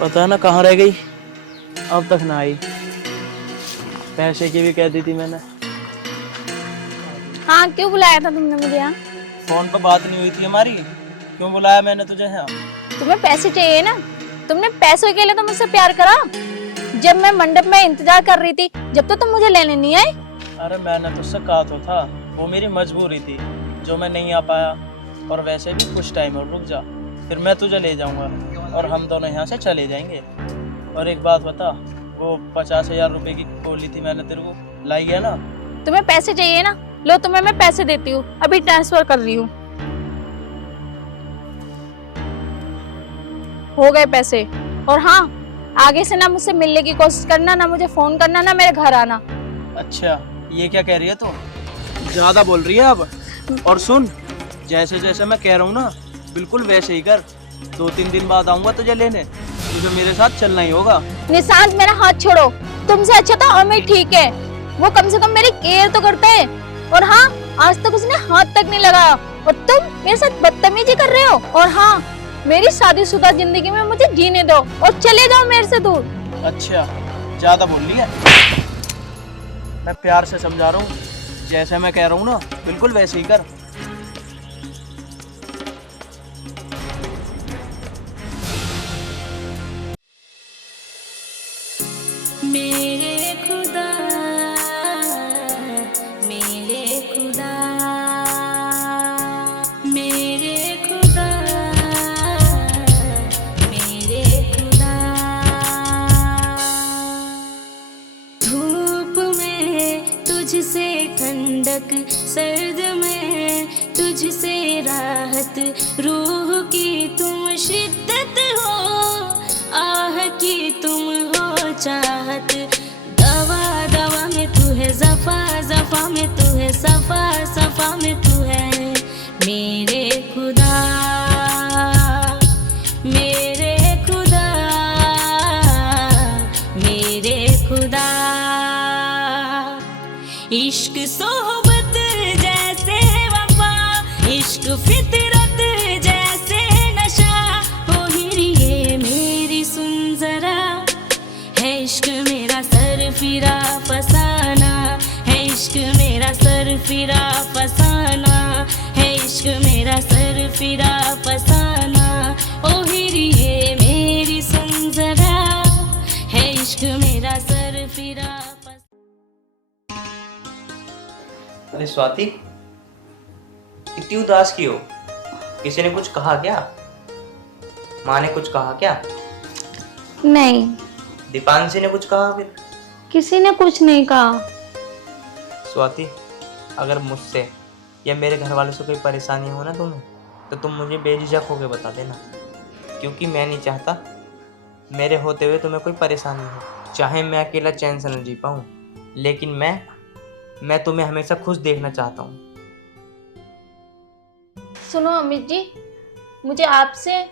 पता ना कहाँ रह गई, अब तक ना आई। पैसे की भी कह दी थी मैंने। हाँ, क्यों बुलाया था तुमने मुझे यहाँ? फोन पर बात नहीं हुई थी हमारी, क्यों बुलाया मैंने तुझे यहाँ? तुम्हें पैसे चाहिए ना? तुमने पैसों के लिए तो मुझसे प्यार करा। जब मैं मंडप में इंतजार कर रही थी, जब तो तुम मुझे लेने नहीं आए। अरे मैंने तुझसे कहा तो था, वो मेरी मजबूरी थी जो मैं नहीं आ पाया। और वैसे भी कुछ टाइम और रुक जा, फिर मैं तुझे ले जाऊंगा और हम दोनों यहाँ से चले जाएंगे। और एक बात बता, वो 50,000 रुपए की गोली थी मैंने तेरे को लाई है ना? तुम्हें पैसे चाहिए ना? लो, तुम्हें मैं पैसे देती हूँ, अभी ट्रांसफर कर रही हूँ। हो गए पैसे। और हाँ, आगे से ना मुझसे मिलने की कोशिश करना, ना मुझे फोन करना, ना मेरे घर आना। अच्छा, ये क्या कह रही है तू? ज्यादा बोल रही है अब। और सुन, जैसे जैसे मैं कह रहा हूँ ना, बिल्कुल वैसे ही कर। 2-3 दिन बाद आऊंगा तुझे लेने, तुझे मेरे साथ चलना ही होगा। निशांत, मेरा हाथ छोड़ो। तुमसे अच्छा तो अमित ठीक है, वो कम से कम मेरी केयर तो करते हैं। और हाँ, आज तक उसने हाथ तक नहीं लगाया, और तुम मेरे साथ बदतमीजी कर रहे हो। और हाँ, मेरी शादीशुदा जिंदगी में मुझे जीने दो और चले जाओ मेरे से दूर। अच्छा, ज्यादा बोल रही है। मैं प्यार से समझा रहा हूँ, जैसे मैं कह रहा हूँ ना, बिल्कुल वैसे ही कर। मेरे खुदा, मेरे खुदा, मेरे खुदा, मेरे खुदा। धूप में तुझसे ठंडक, सर्द में तुझसे राहत, रूह की तुम शिद्दत हो, आह की तुम हो चाहत। दवा दवा में तू है, जफा जफा में तू है, सफा सफा में तू है। मेरे खुदा, मेरे खुदा, मेरे खुदा। इश्क सोहबत जैसे वफा, इश्क फितरत जैसे नशा। हो हिरिए मेरी सुन जरा, है इश्क मेरा सर फिरा फसाना, है इश्क मेरा सर फिरा फसाना, है इश्क मेरा सर फिरा फसाना। ओ हिरिए मेरी सुन जरा, है इश्क मेरा सर फिरा फसाना। अरे स्वाति, इतनी उदास क्यों? किसी ने कुछ कहा क्या? माँ ने कुछ कहा क्या? नहीं, दीपांशी ने कुछ कहा फिर? किसी ने कुछ नहीं कहा। स्वाति, अगर मुझसे या मेरे घर वालों से कोई परेशानी हो ना तुम्हें, तो तुम मुझे बेझिझक होकर बता देना, क्योंकि मैं नहीं चाहता मेरे होते हुए तुम्हें कोई परेशानी हो। चाहे मैं अकेला चैन से न जी पाऊँ, लेकिन मैं तुम्हें हमेशा खुश देखना चाहता हूँ। सुनो अमित जी, मुझे आपसे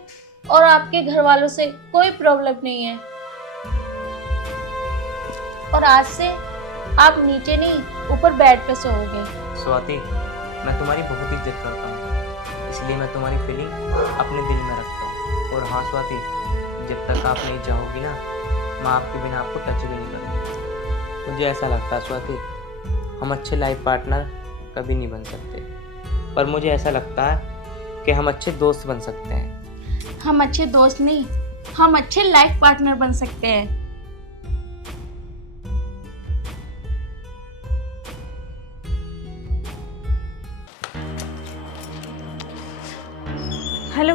और आपके घर वालों से कोई प्रॉब्लम नहीं है। और आज से आप नीचे नहीं, ऊपर बेड पे सोओगे। स्वाति, मैं तुम्हारी बहुत इज्जत करता हूँ, इसलिए मैं तुम्हारी फीलिंग अपने दिल में रखता हूँ। और हाँ स्वाति, जब तक आप नहीं चाहोगी ना, मैं आपके बिना आपको टच भी नहीं करूँगा। मुझे ऐसा लगता है स्वाति, हम अच्छे लाइफ पार्टनर कभी नहीं बन सकते, पर मुझे ऐसा लगता है कि हम अच्छे दोस्त बन सकते हैं। हम अच्छे दोस्त नहीं, हम अच्छे लाइफ पार्टनर बन सकते हैं। हेलो।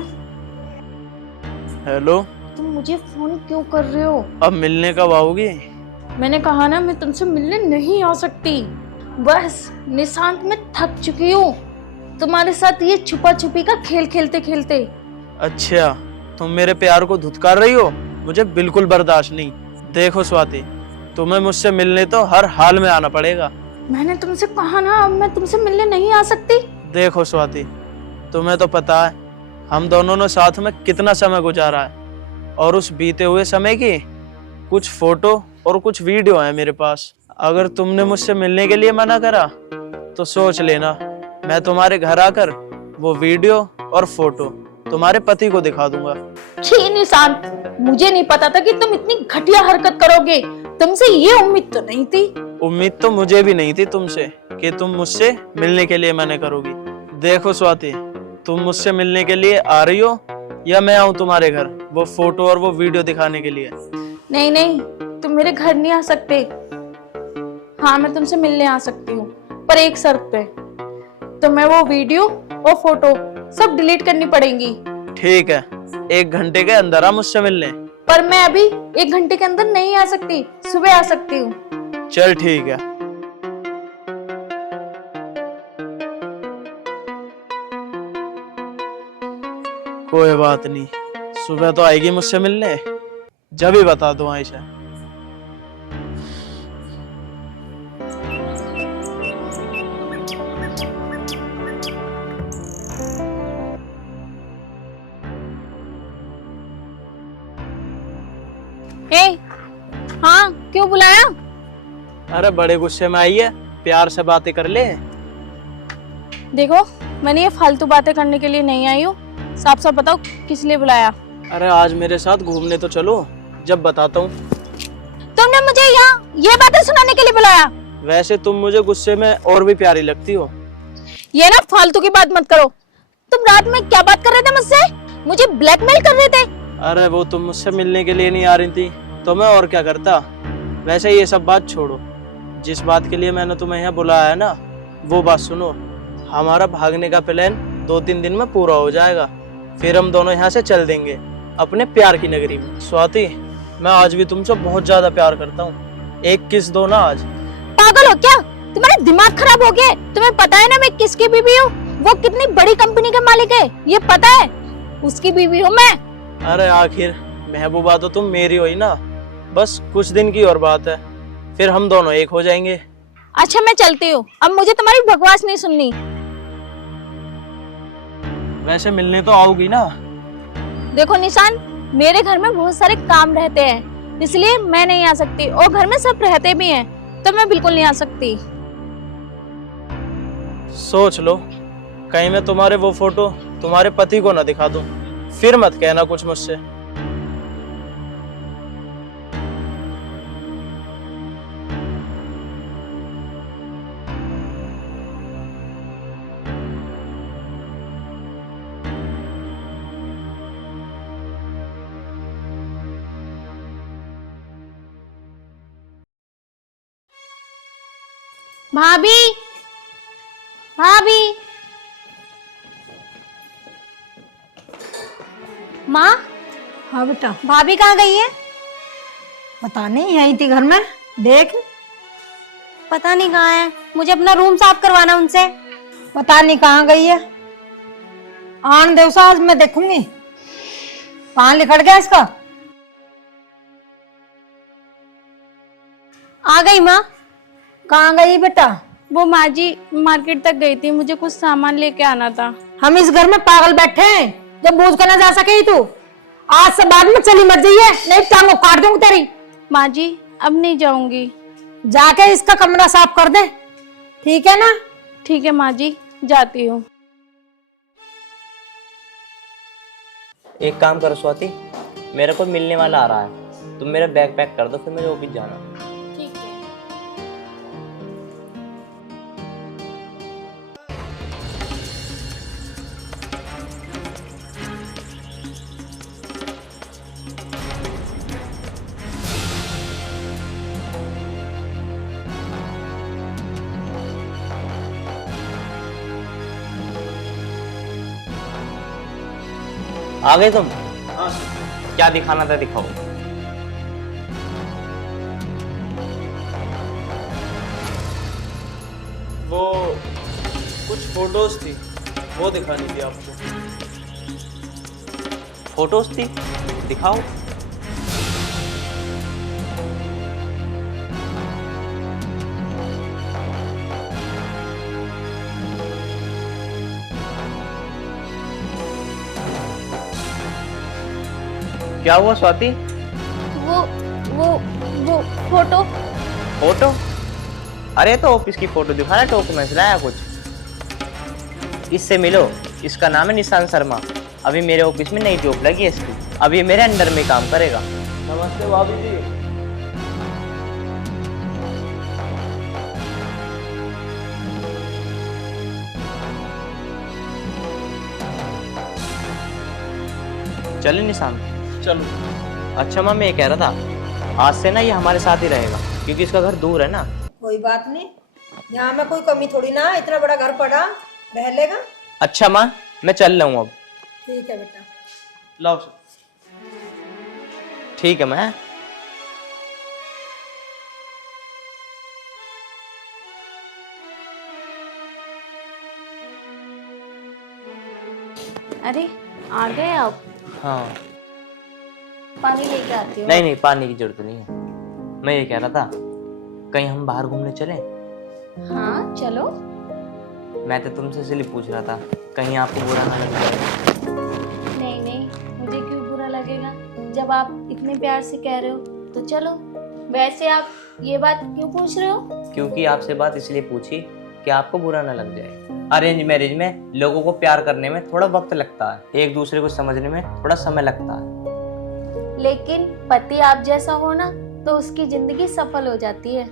हेलो। तुम मुझे फोन क्यों कर रहे हो? अब मिलने कब आओगी? मैंने कहा ना, मैं तुमसे मिलने नहीं आ सकती। बस निशांत, मैं थक चुकी हूँ तुम्हारे साथ ये छुपा छुपी का खेल खेलते खेलते। अच्छा, तुम मेरे प्यार को धुतकार रही हो? मुझे बिल्कुल बर्दाश्त नहीं। देखो स्वाति, तुम्हें मुझसे मिलने तो हर हाल में आना पड़ेगा। मैंने तुमसे कहा ना, अब मैं तुमसे मिलने नहीं आ सकती। देखो स्वाति, तुम्हें तो पता है हम दोनों ने साथ में कितना समय गुजारा है, और उस बीते हुए समय की कुछ फोटो और कुछ वीडियो है मेरे पास। अगर तुमने मुझसे मिलने के लिए मना करा तो सोच लेना, मैं तुम्हारे घर आकर वो वीडियो और फोटो तुम्हारे पति को दिखा दूंगा। छी निशांत, मुझे नहीं पता था कि तुम इतनी घटिया हरकत करोगे। तुमसे ये उम्मीद तो नहीं थी। उम्मीद तो मुझे भी नहीं थी तुमसे कि तुम मुझसे मिलने के लिए मना करोगी। देखो स्वाति, तुम मुझसे मिलने के लिए आ रही हो या मैं आऊं तुम्हारे घर वो फोटो और वो वीडियो दिखाने के लिए? नहीं नहीं, तुम मेरे घर नहीं आ सकते। हाँ, मैं तुमसे मिलने आ सकती हूँ, पर एक शर्त पे। तुम्हें वो वीडियो और फोटो सब डिलीट करनी पड़ेंगी। ठीक है, 1 घंटे के अंदर आ मुझसे मिलने। पर मैं अभी 1 घंटे के अंदर नहीं आ सकती, सुबह आ सकती हूँ। चल ठीक है। कोई बात नहीं, सुबह तो आएगी मुझसे मिलने, जब ही बता दो आयशा। हाँ, क्यों बुलाया? अरे बड़े गुस्से में आई है, प्यार से बातें कर ले। देखो, मैंने ये फालतू बातें करने के लिए नहीं आई हूँ। साफ साफ बताओ किस लिए बुलाया? अरे आज मेरे साथ घूमने तो चलो, जब बताता हूँ। तुमने मुझे यहाँ ये बातें सुनाने के लिए बुलाया? वैसे तुम मुझे गुस्से में और भी प्यारी लगती हो। ये ना फालतू की बात मत करो। तुम रात में क्या बात कर रहे थे मुझसे? मुझे ब्लैकमेल कर रहे थे? अरे वो तुम मुझसे मिलने के लिए नहीं आ रही थी तो मैं और क्या करता। वैसे ये सब बात छोड़ो, जिस बात के लिए मैंने तुम्हें यहाँ बुलाया है ना, वो बात सुनो। हमारा भागने का प्लान 2-3 दिन में पूरा हो जाएगा, फिर हम दोनों यहाँ से चल देंगे अपने प्यार की नगरी में। स्वाति, मैं आज भी तुमसे बहुत ज्यादा प्यार करता हूँ। एक किस दो ना आज। पागल हो क्या? तुम्हारा दिमाग खराब हो गया? तुम्हें पता है ना मैं किसकी बीवी हूँ? वो कितनी बड़ी कंपनी का मालिक है, ये पता है? उसकी बीवी हूँ मैं। अरे आखिर महबूबा तो तुम मेरी हो ही ना, बस कुछ दिन की और बात है, फिर हम दोनों एक हो जाएंगे। अच्छा मैं चलती हूँ, अब मुझे तुम्हारी बकवास नहीं सुननी। वैसे मिलने तो आओगी ना? देखो निशान, मेरे घर में बहुत सारे काम रहते हैं, इसलिए मैं नहीं आ सकती, और घर में सब रहते भी हैं, तो मैं बिल्कुल नहीं आ सकती। सोच लो, कहीं मैं तुम्हारे वो फोटो तुम्हारे पति को ना दिखा दूं, फिर मत कहना कुछ मुझसे। भाभी, भाभी, माँ, हाँ बेटा, भाभी कहाँ गई है? पता नहीं, यहीं थी घर में। देख, पता नहीं कहाँ है, मुझे अपना रूम साफ करवाना उनसे। पता नहीं कहाँ गई है। आन देवसा, आज मैं देखूंगी कहाँ लिखट गया इसका। आ गई माँ। कहाँ गई बेटा? वो माँ जी मार्केट तक गई थी, मुझे कुछ सामान लेके आना था। हम इस घर में पागल बैठे हैं, जब बूझ कर ना जा सके ही तू। आज से बाद में चली मत जाइए, नहीं टांगों काट दूंगी तेरी। माँ जी अब नहीं जाऊंगी। जाके इसका कमरा साफ कर दे, ठीक है ना? ठीक है माँ जी, जाती हूँ। एक काम करो स्वाति, मेरे को मिलने वाला आ रहा है, तुम मेरा बैग पैक कर दो, फिर मुझे ऑफिस जाना। ठीक है। आ गए तुम? हाँ। क्या दिखाना था दिखाओ। वो कुछ फोटोज थी, वो दिखानी थी आपको। फोटोज थी, दिखाओ। क्या हुआ स्वाति? वो फोटो। फोटो? अरे तो ऑफिस की फोटो दिखा ना, डॉक्यूमेंट्स लाया कुछ। इससे मिलो, इसका नाम है निशांत शर्मा, अभी मेरे ऑफिस में नई जॉब लगी है इसकी, अभी ये मेरे अंडर में काम करेगा। नमस्ते भाभी जी। चले निशान। चलो। अच्छा माँ, मैं ये कह रहा था, आज से ना ये हमारे साथ ही रहेगा, क्योंकि इसका घर दूर है ना। कोई बात नहीं, यहाँ में कोई कमी थोड़ी ना, इतना बड़ा घर पड़ा, रह लेगा। अच्छा माँ, मैं चल रहा हूँ अब। ठीक है बेटा। लाओ सर। ठीक है मैं। अरे आ गए आप? हाँ। पानी लेके आती हूँ। नहीं नहीं, पानी की जरूरत नहीं है। मैं ये कह रहा था, कहीं हम बाहर घूमने चलें? हाँ चलो। मैं तो तुमसे इसलिए पूछ रहा था, कहीं आपको बुरा ना लगे। नहीं नहीं, मुझे क्यों बुरा लगेगा, जब आप इतने प्यार से कह रहे हो तो चलो। वैसे आप ये बात क्यों पूछ रहे हो? क्योंकि आपसे बात इसलिए पूछी कि आपको बुरा ना लग जाए। अरेंज मैरिज में लोगों को प्यार करने में थोड़ा वक्त लगता है, एक दूसरे को समझने में थोड़ा समय लगता है। लेकिन पति आप जैसा हो ना, तो उसकी जिंदगी सफल हो जाती है।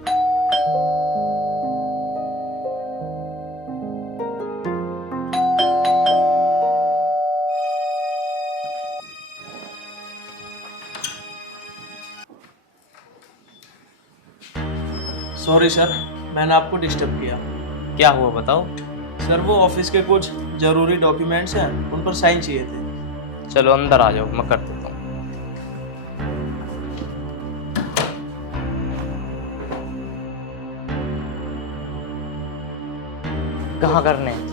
सॉरी सर, मैंने आपको डिस्टर्ब किया। क्या हुआ बताओ। सर वो ऑफिस के कुछ जरूरी डॉक्यूमेंट्स हैं, उन पर साइन चाहिए थे। चलो अंदर आ जाओ, मैं कर देता हूँ। कहाँ करने हैं?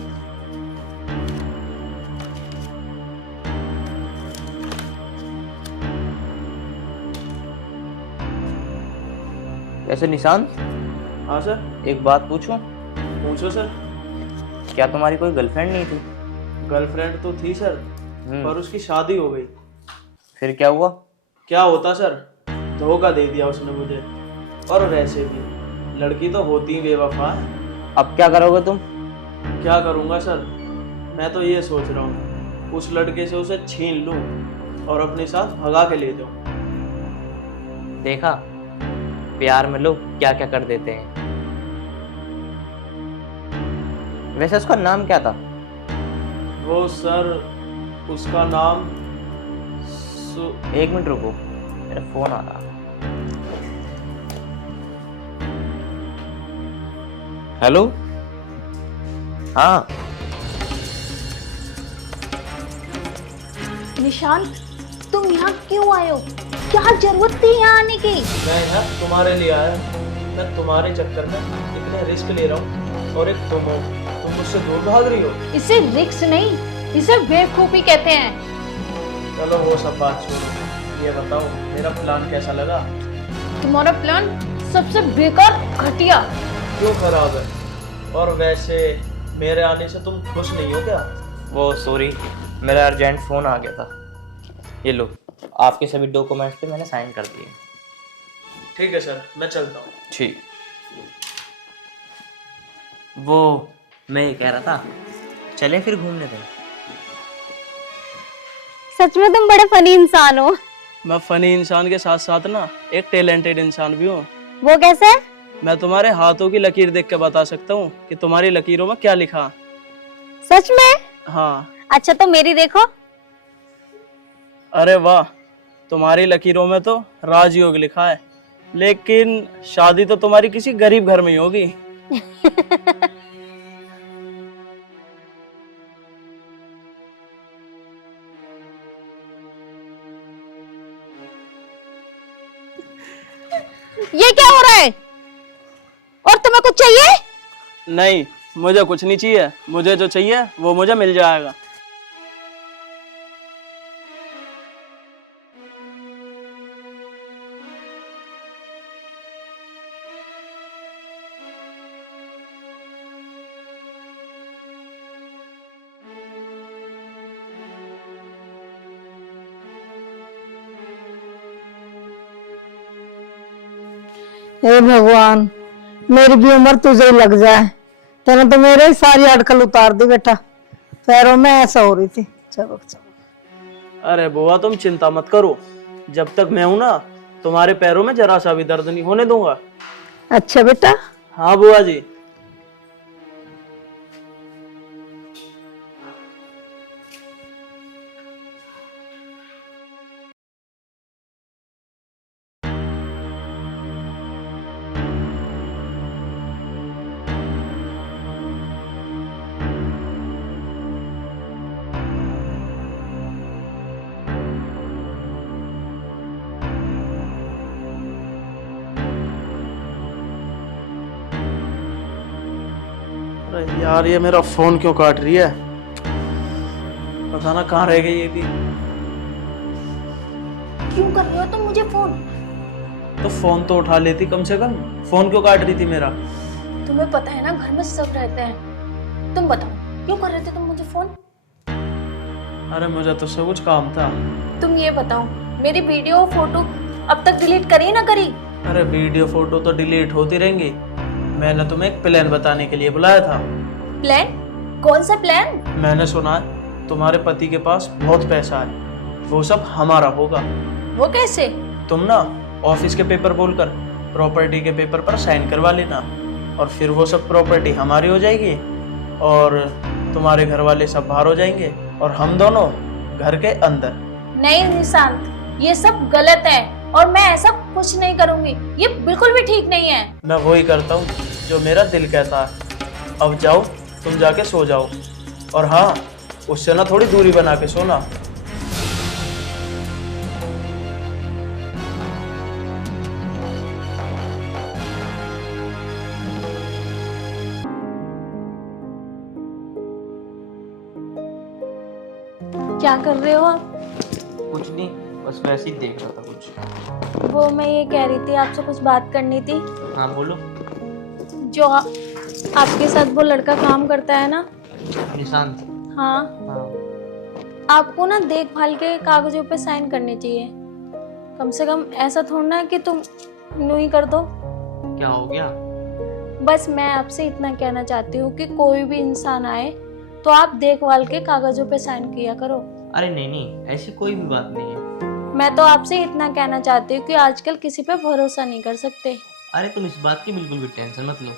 वैसे निशांत, हाँ सर। एक बात पूछूं? पूछो सर। क्या तुम्हारी कोई गर्लफ्रेंड नहीं थी? गर्लफ्रेंड तो थी सर, पर उसकी शादी हो गई। फिर क्या हुआ? क्या होता सर, धोखा दे दिया उसने मुझे। और वैसे भी लड़की तो होती ही बेवफा है। अब क्या करोगे तुम? क्या करूँगा सर, मैं तो ये सोच रहा हूँ उस लड़के से उसे छीन लूँ और अपने साथ भगा के ले जाऊँ। देखा, प्यार में लोग क्या क्या कर देते हैं। वैसे उसका नाम क्या था? वो सर, उसका नाम एक मिनट रुको, मेरा फोन आ रहा है। हेलो। हाँ। निशांत, तुम यहाँ क्यों आए हो? क्या जरूरत थी यहाँ आने की? मैं यहाँ तुम्हारे लिए आया। मैं तुम्हारे चक्कर में इतने रिस्क ले रहा हूँ और एक तुम हो, तुम मुझसे दूर भाग रही हो। इसे रिस्क नहीं, इसे बेवकूफी कहते हैं। चलो वो सब बात छोड़ो, ये बताओ मेरा प्लान कैसा लगा? तुम्हारा प्लान सबसे बेकार, घटिया। क्यों खराब है? और वैसे मेरे आने से तुम खुश नहीं हो क्या? वो सॉरी, मेरा अर्जेंट फोन आ गया था। ये लो, आपके सभी डॉक्यूमेंट्स पे मैंने साइन कर दिए। ठीक है सर, मैं चलता हूँ। ठीक। वो मैं ये कह रहा था, चलें फिर घूमने पे? सच में तुम बड़े फनी इंसान हो। मैं फनी इंसान के साथ साथ ना एक टैलेंटेड इंसान भी हूँ। वो कैसे? मैं तुम्हारे हाथों की लकीर देख के बता सकता हूँ कि तुम्हारी लकीरों में क्या लिखा। सच में? हाँ। अच्छा तो मेरी देखो। अरे वाह, तुम्हारी लकीरों में तो राजयोग लिखा है, लेकिन शादी तो तुम्हारी किसी गरीब घर में ही होगी। ये क्या हो रहा है? और तुम्हें कुछ चाहिए? नहीं, मुझे कुछ नहीं चाहिए। मुझे जो चाहिए वो मुझे मिल जाएगा। हे भगवान, मेरी भी उम्र तुझे ही लग जाए। तूने तो मेरे ही सारी अटकल उतार दी बेटा, पैरों में ऐसा हो रही थी। चलो चलो। अरे बुआ तुम चिंता मत करो, जब तक मैं हूं ना तुम्हारे पैरों में जरा सा भी दर्द नहीं होने दूंगा। अच्छा बेटा। हाँ बुआ जी। अरे यार ये मेरा फोन क्यों काट रही है, पता ना कहाँ रह गई ये भी। क्यों कर रहे हो तुम मुझे फोन? तो फोन तो उठा लेती कम से कम, फोन क्यों काट रही थी मेरा? तुम्हें पता है ना घर में सब रहते हैं। तुम बताओ क्यों कर रहे थे तुम मुझे फोन? अरे मुझे तो सब कुछ काम था। तुम ये बताओ मेरी वीडियो फोटो अब तक डिलीट करी ना करी? अरे वीडियो फोटो तो डिलीट होती रहेंगी, मैंने तुम्हें एक प्लान बताने के लिए बुलाया था। प्लान? कौन सा प्लान? मैंने सुना है तुम्हारे पति के पास बहुत पैसा है, वो सब हमारा होगा। वो कैसे? तुम ना ऑफिस के पेपर बोलकर प्रॉपर्टी के पेपर पर साइन करवा लेना, और फिर वो सब प्रॉपर्टी हमारी हो जाएगी और तुम्हारे घर वाले सब बाहर हो जाएंगे और हम दोनों घर के अंदर। नहीं निशांत, ये सब गलत है और मैं ऐसा कुछ नहीं करूंगी, ये बिल्कुल भी ठीक नहीं है। मैं वही करता हूँ जो मेरा दिल कहता है। अब जाओ तुम जाके सो जाओ, और हाँ उससे ना थोड़ी दूरी बना के सोना। क्या कर रहे हो आप? कुछ नहीं, बस वैसे ही देख रहा था कुछ। वो मैं ये कह रही थी आपसे कुछ बात करनी थी। हाँ बोलो। जो आपके साथ वो लड़का काम करता है ना, निशांत। हाँ, हाँ। आपको ना देखभाल के कागजों पे साइन करने चाहिए। कम से कम ऐसा थोड़ा ना कि तुम यूं ही कर दो। क्या हो गया? बस मैं आपसे इतना कहना चाहती हूँ कि कोई भी इंसान आए तो आप देखभाल के कागजों पे साइन किया करो। अरे नहीं नहीं, ऐसी कोई भी बात नहीं है। मैं तो आपसे इतना कहना चाहती हूँ कि आजकल किसी पे भरोसा नहीं कर सकते। अरे तुम इस बात की बिल्कुल भी टेंशन मत लो।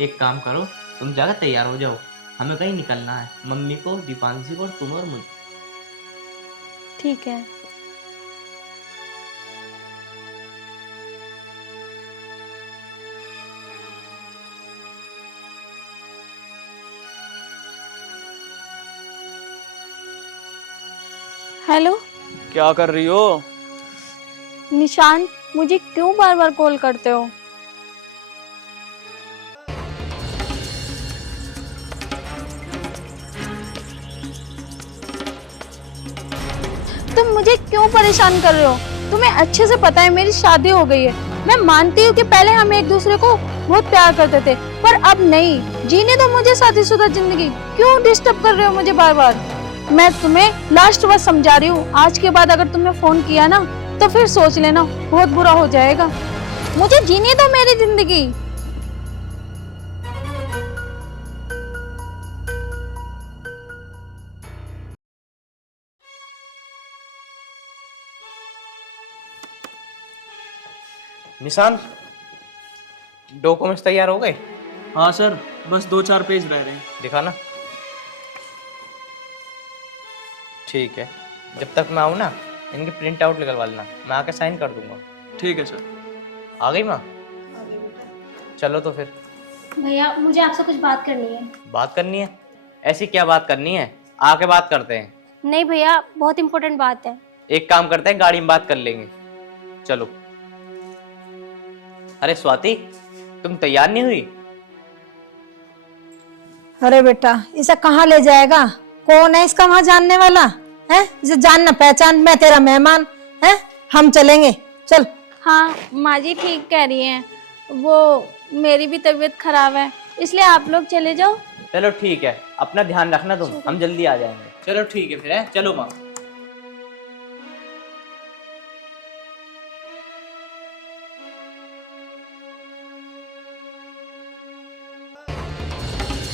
एक काम करो, तुम जाकर तैयार हो जाओ, हमें कहीं निकलना है, मम्मी को, दीपांशी को और तुम और मुझे। ठीक है। हेलो, क्या कर रही हो? निशांत, मुझे क्यों बार बार कॉल करते हो? तुम मुझे क्यों परेशान कर रहे हो? तुम्हें अच्छे से पता है मेरी शादी हो गई है। मैं मानती हूँ कि पहले हम एक दूसरे को बहुत प्यार करते थे, पर अब नहीं। जीने दो मुझे शादीशुदा जिंदगी। क्यों डिस्टर्ब कर रहे हो मुझे बार बार? मैं तुम्हें लास्ट बार समझा रही हूँ, आज के बाद अगर तुमने फोन किया ना तो फिर सोच लेना, बहुत बुरा हो जाएगा। मुझे जीने दो मेरी जिंदगी। निशांत, डॉक्यूमेंट्स तैयार हो गए? हाँ सर, बस 2-4 पेज रह रहे हैं। दिखाना। ठीक है, जब तक मैं आऊँ ना इनके प्रिंट आउट निकलवा लेना, मैं आके साइन कर दूंगा। ठीक है सर। आ गई माँ? चलो तो फिर। भैया मुझे आपसे कुछ बात करनी है। बात करनी है? ऐसी क्या बात करनी है, आके बात करते हैं। नहीं भैया, बहुत इंपॉर्टेंट बात है। एक काम करते हैं, गाड़ी में बात कर लेंगे। चलो। अरे स्वाति, तुम तैयार नहीं हुई? अरे बेटा, इसे कहाँ ले जाएगा? कौन है इसका वहां जानने वाला है? इसे जानना पहचान, मैं तेरा मेहमान है, हम चलेंगे, चल। हाँ माँ जी ठीक कह रही हैं, वो मेरी भी तबीयत खराब है, इसलिए आप लोग चले जाओ। चलो ठीक है, अपना ध्यान रखना तुम, हम जल्दी आ जाएंगे। चलो ठीक है फिर, है? चलो माँ।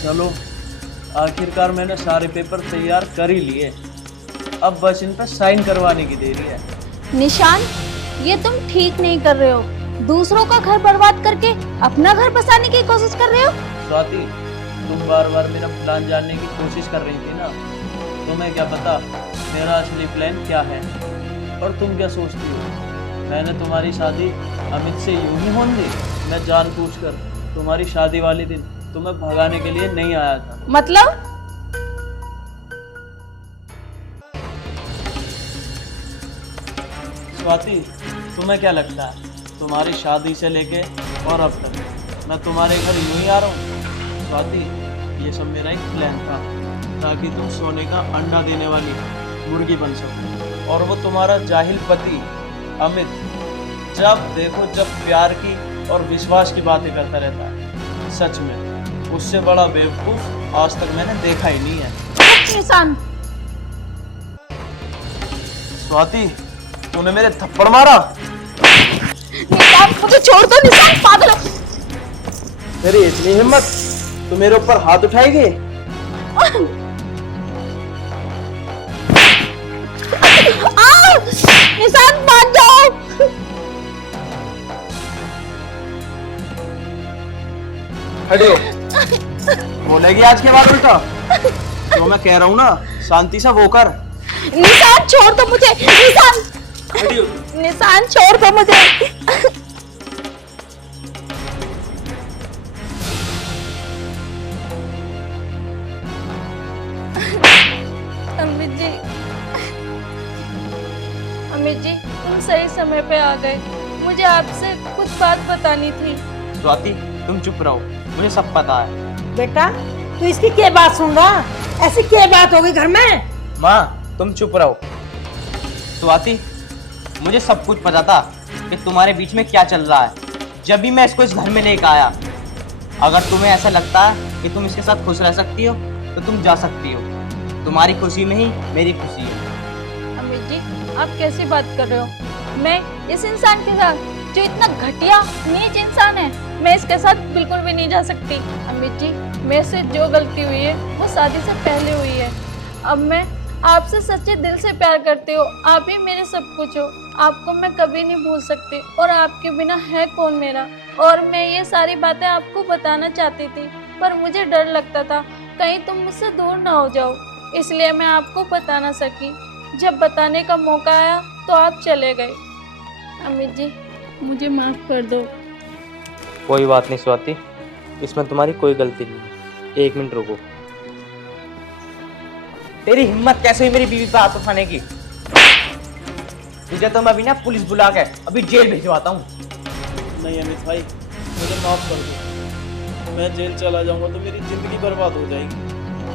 चलो, आखिरकार मैंने सारे पेपर तैयार कर ही लिए। अब बस इन पे साइन करवाने की देरी है। निशान, ये तुम ठीक नहीं कर रहे हो। दूसरों का घर बर्बाद करके अपना घर बसाने की कोशिश कर रहे हो। स्वाति, तुम बार बार मेरा प्लान जानने की कोशिश कर रही थी ना। तुम्हें क्या पता मेरा असली प्लान क्या है? और तुम क्या सोचती हो मैंने तुम्हारी शादी अमित से यूं ही होने दी? मैं जानबूझकर तुम्हारी शादी वाले दिन तुम्हें भगाने के लिए नहीं आया था। मतलब स्वाति, तुम्हें क्या लगता है तुम्हारी शादी से लेके और अब तक मैं तुम्हारे घर यूं ही आ रहा हूँ? स्वाति, ये सब मेरा एक प्लान था ताकि तुम सोने का अंडा देने वाली मुर्गी बन सको। और वो तुम्हारा जाहिल पति अमित जब देखो जब प्यार की और विश्वास की बातें करता रहता है। सच में उससे बड़ा बेवकूफ आज तक मैंने देखा ही नहीं है। निशान, स्वाति, तूने मेरे थप्पड़ मारा। निशान मुझे छोड़ दो। निशान पागल हो। तेरी इतनी हिम्मत, तू मेरे ऊपर हाथ उठाएगी? निशान मान जाओ। खड़ी हो। बोलेगी आज के बाद उल्टा? तो मैं कह रहा हूँ ना, शांति से वो कर। निशान छोड़ दो मुझे। निशान, खड़ी हो। निशान छोड़ दो मुझे। अमित जी, अमित जी, तुम सही समय पे आ गए। मुझे आपसे कुछ बात बतानी थी। स्वाति, तुम चुप रहो, मुझे सब पता है। बेटा तू इसकी क्या बात सुन रहा? ऐसी क्या बात हो गई घर में? माँ, तुम चुप रहो। स्वाति, मुझे सब कुछ पता था कि तुम्हारे बीच में क्या चल रहा है जब भी मैं इसको इस घर में लेकर आया। अगर तुम्हें ऐसा लगता है कि तुम इसके साथ खुश रह सकती हो तो तुम जा सकती हो। तुम्हारी खुशी में ही मेरी खुशी है। अमित जी, आप कैसी बात कर रहे हो? मैं इस इंसान के साथ जो इतना घटिया नीच इंसान है, मैं इसके साथ बिल्कुल भी नहीं जा सकती। अमित जी, मेरे से जो गलती हुई है वो शादी से पहले हुई है। अब मैं आपसे सच्चे दिल से प्यार करती हूँ। आप ही मेरे सब कुछ हो। आपको मैं कभी नहीं भूल सकती और आपके बिना है कौन मेरा। और मैं ये सारी बातें आपको बताना चाहती थी पर मुझे डर लगता था कहीं तुम मुझसे दूर ना हो जाओ, इसलिए मैं आपको बता ना सकी। जब बताने का मौका आया तो आप चले गए। अमित जी, मुझे माफ कर दो। कोई बात नहीं स्वाति, इसमें तुम्हारी कोई गलती नहीं है। 1 मिनट रुको। तेरी हिम्मत कैसे हुई मेरी बीवी पे हाथ उठाने की? तुझे तो मैं अभी ना पुलिस बुला के अभी जेल भिजवाता हूँ। नहीं अमित भाई, मुझे माफ कर दो। मैं जेल चला जाऊंगा तो मेरी जिंदगी बर्बाद हो जाएगी।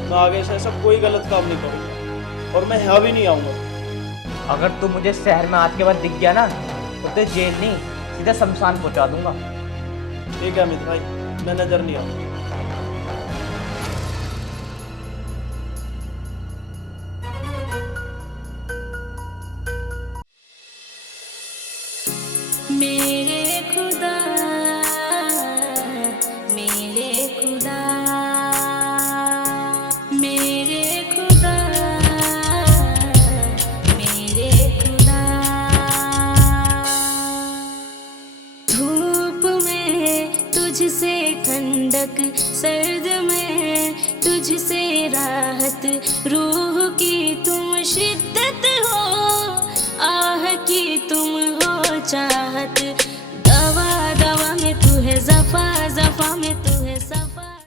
मैं आगे से ऐसा कोई गलत काम नहीं करूंगा और मैं यहाँ भी नहीं आऊंगा। अगर तू मुझे शहर में आज के बाद दिख गया ना तो तुझे जेल नहीं सीधा शमशान पहुंचा दूंगा। ठीक है अमित भाई, मैं नजर नहीं आऊंगा। मेरे खुदा, मेरे खुदा, मेरे खुदा, मेरे खुदा। धूप में तुझसे ठंडक, सर्द में तुझसे राहत, रूह की तुम शिद्दत हो, आह की तुम हो चाहत। दवा दवा में तू है, जफा जफा में